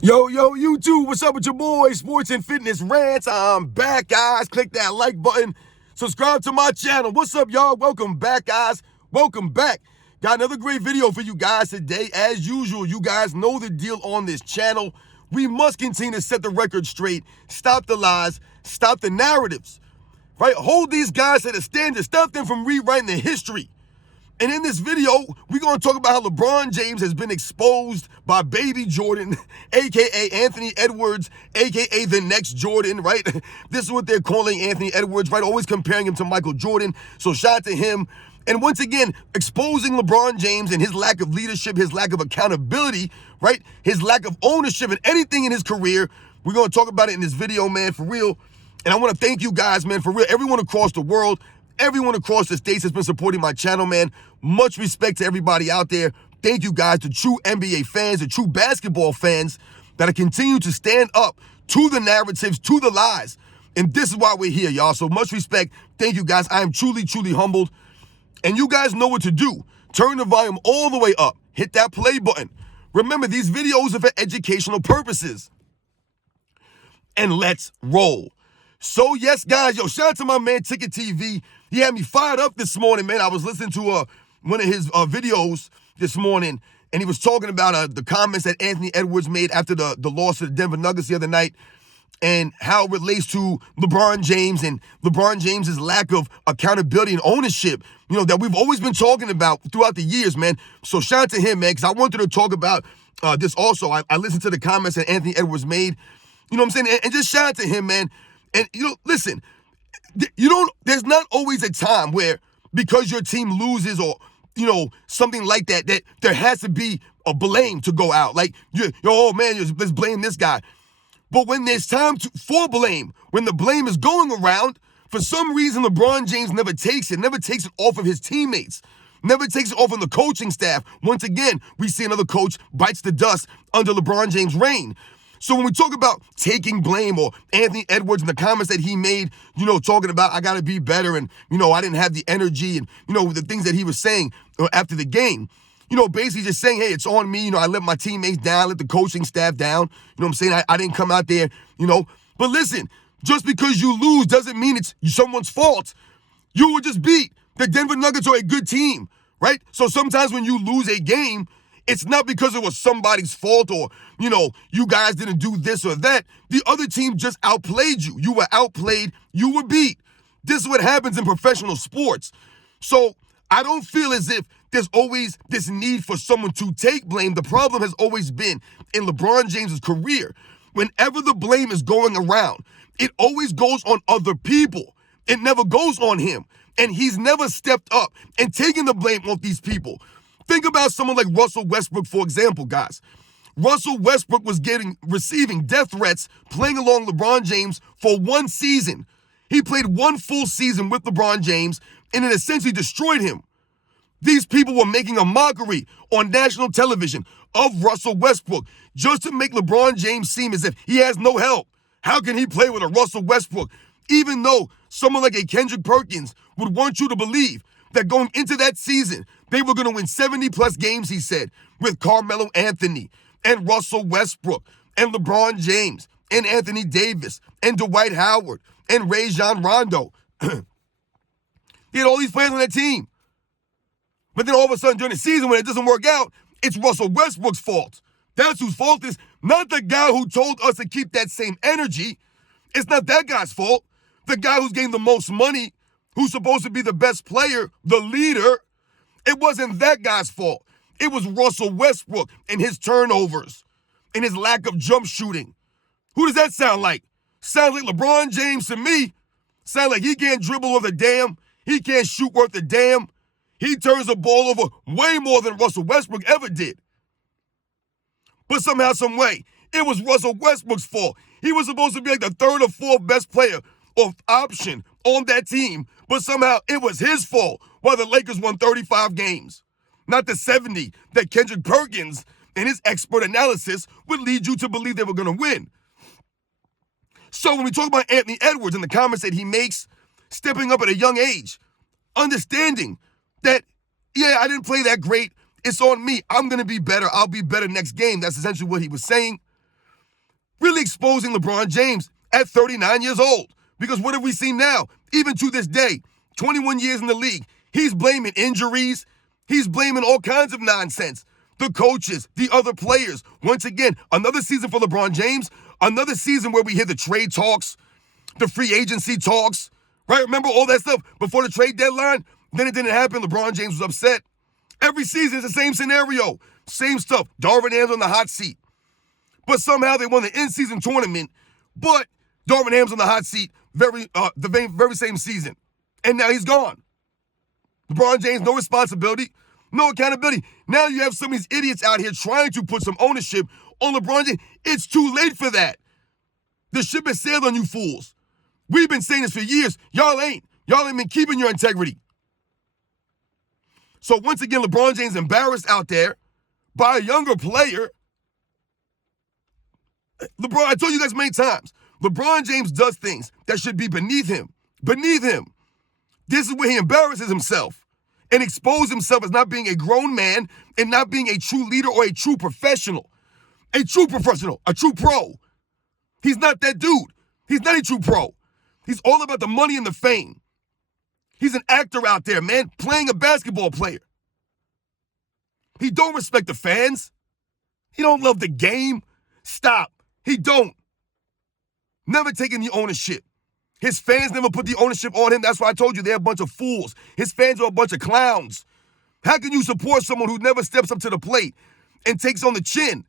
Yo, YouTube, what's up with your boy, Sports and Fitness Rants? I'm back, guys. Click that like button. Subscribe to my channel. What's up, y'all? Welcome back, guys. Welcome back. Got another great video for you guys today. As usual, you guys know the deal on this channel. We must continue to set the record straight. Stop the lies. Stop the narratives. Right? Hold these guys to the standard. Stop them from rewriting their history. And in this video, we're going to talk about how LeBron James has been exposed by Baby Jordan, a.k.a. Anthony Edwards, a.k.a. the next Jordan, right? This is what they're calling Anthony Edwards, right? Always comparing him to Michael Jordan. So shout out to him. And once again, exposing LeBron James and his lack of leadership, his lack of accountability, right? His lack of ownership in anything in his career. We're going to talk about it in this video, man, for real. And I want to thank you guys, man, for real. Everyone across the world. Everyone across the states has been supporting my channel, man. Much respect to everybody out there. Thank you guys, the true NBA fans, the true basketball fans that are continuing to stand up to the narratives, to the lies. And this is why we're here, y'all. So much respect. Thank you, guys. I am truly, truly humbled. And you guys know what to do. Turn the volume all the way up. Hit that play button. Remember, these videos are for educational purposes. And let's roll. So, yes, guys, yo, shout out to my man, Ticket TV. He had me fired up this morning, man. I was listening to one of his videos this morning, and he was talking about the comments that Anthony Edwards made after the loss to the Denver Nuggets the other night and how it relates to LeBron James and LeBron James's lack of accountability and ownership, you know, that we've always been talking about throughout the years, man. So shout out to him, man, because I wanted to talk about this also. I listened to the comments that Anthony Edwards made, you know what I'm saying? And just shout out to him, man. And, you know, listen, there's not always a time where because your team loses or, you know, something like that, that there has to be a blame to go out. Like, oh, man, let's blame this guy. But when there's time for blame, when the blame is going around, for some reason, LeBron James never takes it off of his teammates, never takes it off on the coaching staff. Once again, we see another coach bites the dust under LeBron James' reign. So when we talk about taking blame or Anthony Edwards and the comments that he made, you know, talking about I got to be better and, you know, I didn't have the energy and, you know, the things that he was saying after the game, you know, basically just saying, hey, it's on me. You know, I let my teammates down, let the coaching staff down. You know what I'm saying? I didn't come out there, you know. But listen, just because you lose doesn't mean it's someone's fault. You were just beat. The Denver Nuggets are a good team, right? So sometimes when you lose a game, it's not because it was somebody's fault or, you know, you guys didn't do this or that. The other team just outplayed you. You were outplayed. You were beat. This is what happens in professional sports. So I don't feel as if there's always this need for someone to take blame. The problem has always been in LeBron James's career. Whenever the blame is going around, it always goes on other people. It never goes on him. And he's never stepped up and taken the blame off these people. Think about someone like Russell Westbrook, for example, guys. Russell Westbrook was receiving death threats playing along LeBron James for one season. He played one full season with LeBron James, and it essentially destroyed him. These people were making a mockery on national television of Russell Westbrook just to make LeBron James seem as if he has no help. How can he play with a Russell Westbrook? Even though someone like a Kendrick Perkins would want you to believe that going into that season, they were going to win 70-plus games, he said, with Carmelo Anthony and Russell Westbrook and LeBron James and Anthony Davis and Dwight Howard and Rajon Rondo. He had all these players on that team. But then all of a sudden during the season when it doesn't work out, it's Russell Westbrook's fault. That's whose fault is not the guy who told us to keep that same energy. It's not that guy's fault. The guy who's getting the most money, who's supposed to be the best player, the leader, it wasn't that guy's fault. It was Russell Westbrook and his turnovers and his lack of jump shooting. Who does that sound like? Sounds like LeBron James to me. Sounds like he can't dribble worth a damn. He can't shoot worth a damn. He turns the ball over way more than Russell Westbrook ever did. But somehow, some way, it was Russell Westbrook's fault. He was supposed to be like the third or fourth best player or option on that team, but somehow it was his fault while the Lakers won 35 games. Not the 70 that Kendrick Perkins and his expert analysis would lead you to believe they were going to win. So when we talk about Anthony Edwards and the comments that he makes, stepping up at a young age, understanding that, yeah, I didn't play that great. It's on me. I'm going to be better. I'll be better next game. That's essentially what he was saying. really exposing LeBron James at 39 years old. Because what have we seen now? Even to this day, 21 years in the league, he's blaming injuries. He's blaming all kinds of nonsense. The coaches, the other players. Once again, another season for LeBron James, another season where we hear the trade talks, the free agency talks, right? Remember all that stuff before the trade deadline? Then it didn't happen. LeBron James was upset. Every season it's the same scenario. Same stuff. Darvin Ham's on the hot seat. But somehow they won the in-season tournament, but Darvin Ham's on the hot seat the very same season. And now he's gone. LeBron James, no responsibility, no accountability. Now you have some of these idiots out here trying to put some ownership on LeBron James. It's too late for that. The ship has sailed on you fools. We've been saying this for years. Y'all ain't. Y'all ain't been keeping your integrity. So once again, LeBron James embarrassed out there by a younger player. LeBron, I told you guys many times, LeBron James does things that should be beneath him. Beneath him. This is where he embarrasses himself and exposes himself as not being a grown man and not being a true leader or a true professional. A true professional, a true pro. He's not that dude. He's not a true pro. He's all about the money and the fame. He's an actor out there, man, playing a basketball player. He don't respect the fans. He don't love the game. Stop. He don't. Never taking the ownership. His fans never put the ownership on him. That's why I told you they're a bunch of fools. His fans are a bunch of clowns. How can you support someone who never steps up to the plate and takes on the chin?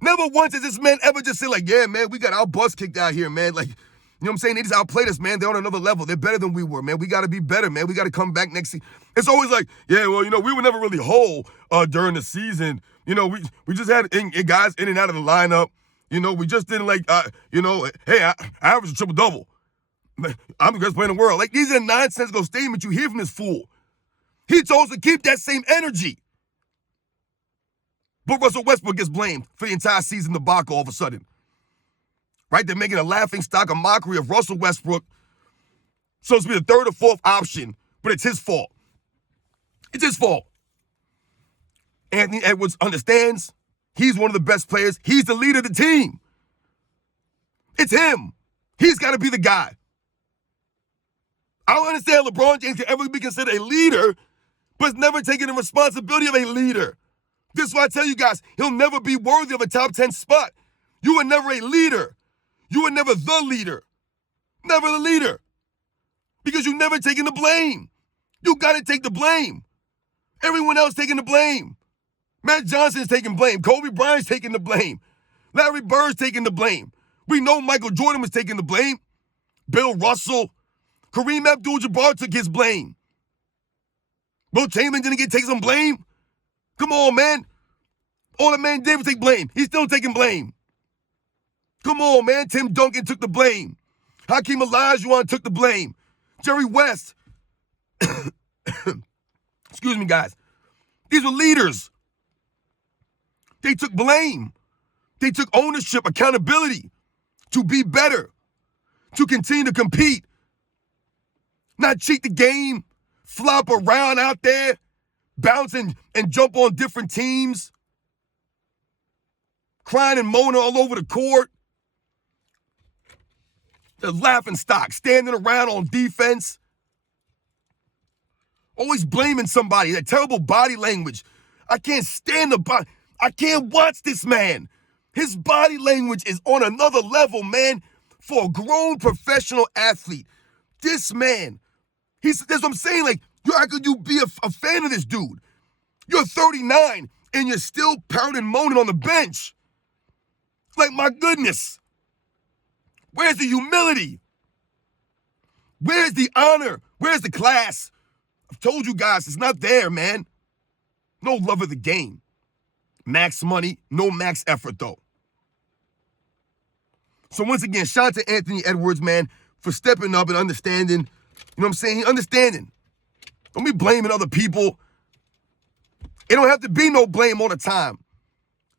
Never once has this man ever just said, like, yeah, man, we got our butts kicked out here, man. Like, you know what I'm saying? They just outplayed us, man. They're on another level. They're better than we were, man. We got to be better, man. We got to come back next season. It's always like, yeah, well, you know, we were never really whole during the season. You know, we just had guys in and out of the lineup. You know, we just didn't like, hey, I averaged a triple-double. I'm the greatest player in the world. Like, these are nonsensical statements you hear from this fool. He told us to keep that same energy. But Russell Westbrook gets blamed for the entire season debacle all of a sudden. Right? They're making a laughingstock, a mockery of Russell Westbrook. Supposed to be the third or fourth option, but it's his fault. It's his fault. Anthony Edwards understands. He's one of the best players. He's the leader of the team. It's him. He's got to be the guy. I don't understand LeBron James can ever be considered a leader, but has never taken the responsibility of a leader. This is why I tell you guys, he'll never be worthy of a top 10 spot. You were never a leader. You were never the leader. Never the leader. Because you've never taken the blame. You got to take the blame. Everyone else taking the blame. Matt Johnson's taking blame. Kobe Bryant's taking the blame. Larry Bird's taking the blame. We know Michael Jordan was taking the blame. Bill Russell. Kareem Abdul-Jabbar took his blame. Will Chamberlain didn't take some blame? Come on, man. All the man did was take blame. He's still taking blame. Come on, man. Tim Duncan took the blame. Hakeem Olajuwon took the blame. Jerry West. Excuse me, guys. These were leaders. They took blame. They took ownership, accountability to be better, to continue to compete, not cheat the game, flop around out there, bounce and jump on different teams, crying and moaning all over the court. They're laughing stock, standing around on defense, always blaming somebody, that terrible body language. I can't stand the body. I can't watch this man. His body language is on another level, man, for a grown professional athlete. This man, that's what I'm saying. Like, how could you be a fan of this dude? You're 39 and you're still pouting and moaning on the bench. Like, my goodness. Where's the humility? Where's the honor? Where's the class? I've told you guys, it's not there, man. No love of the game. Max money, no max effort, though. So once again, shout out to Anthony Edwards, man, for stepping up and understanding. You know what I'm saying? Understanding. Don't be blaming other people. It don't have to be no blame all the time.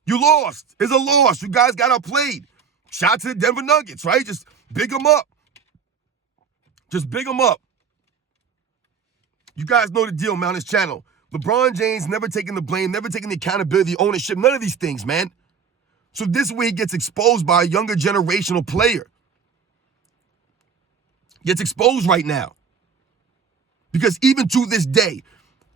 You lost. It's a loss. You guys got outplayed. Shout out to the Denver Nuggets, right? Just big them up. Just big them up. You guys know the deal, man, on this channel. LeBron James never taking the blame, never taking the accountability, ownership, none of these things, man. So this is where he gets exposed by a younger generational player. Gets exposed right now. Because even to this day,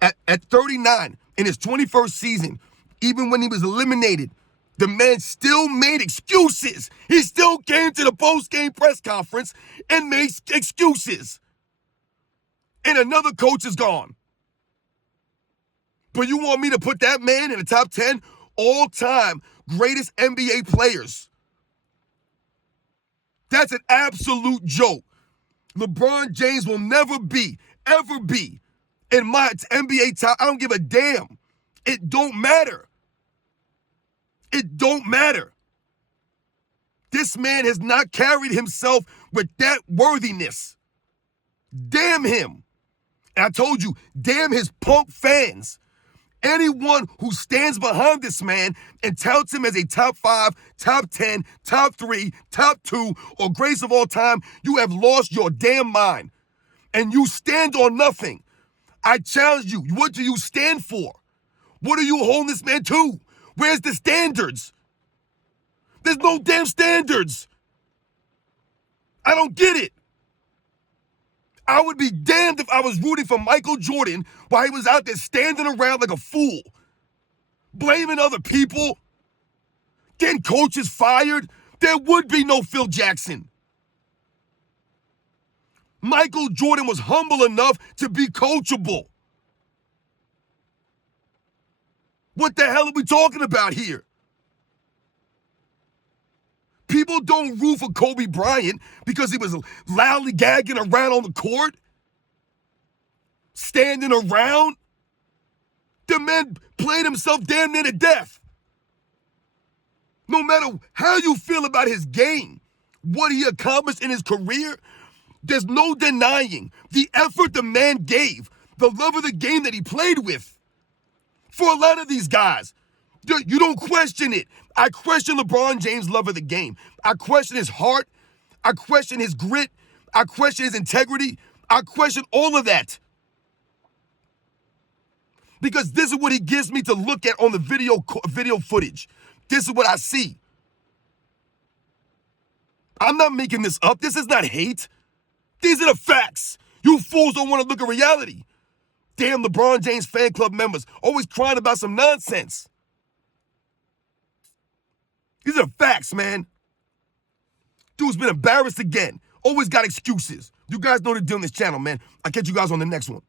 at 39, in his 21st season, even when he was eliminated, the man still made excuses. He still came to the post-game press conference and made excuses. And another coach is gone. But you want me to put that man in the top 10 all-time greatest NBA players? That's an absolute joke. LeBron James will never be, ever be in my NBA top. I don't give a damn. It don't matter. It don't matter. This man has not carried himself with that worthiness. Damn him. And I told you, damn his punk fans. Anyone who stands behind this man and touts him as a top 5, top 10, top 3, top 2, or greatest of all time, you have lost your damn mind. And you stand on nothing. I challenge you. What do you stand for? What are you holding this man to? Where's the standards? There's no damn standards. I don't get it. I would be damned if I was rooting for Michael Jordan while he was out there standing around like a fool, blaming other people, getting coaches fired. There would be no Phil Jackson. Michael Jordan was humble enough to be coachable. What the hell are we talking about here? People don't root for Kobe Bryant because he was loudly gagging around on the court, standing around. The man played himself damn near to death. No matter how you feel about his game, what he accomplished in his career, there's no denying the effort the man gave, the love of the game that he played with. For a lot of these guys, you don't question it. I question LeBron James' love of the game. I question his heart. I question his grit. I question his integrity. I question all of that. Because this is what he gives me to look at on the video footage. This is what I see. I'm not making this up. This is not hate. These are the facts. You fools don't want to look at reality. Damn LeBron James fan club members always crying about some nonsense. These are facts, man. Dude's been embarrassed again. Always got excuses. You guys know the deal on this channel, man. I'll catch you guys on the next one.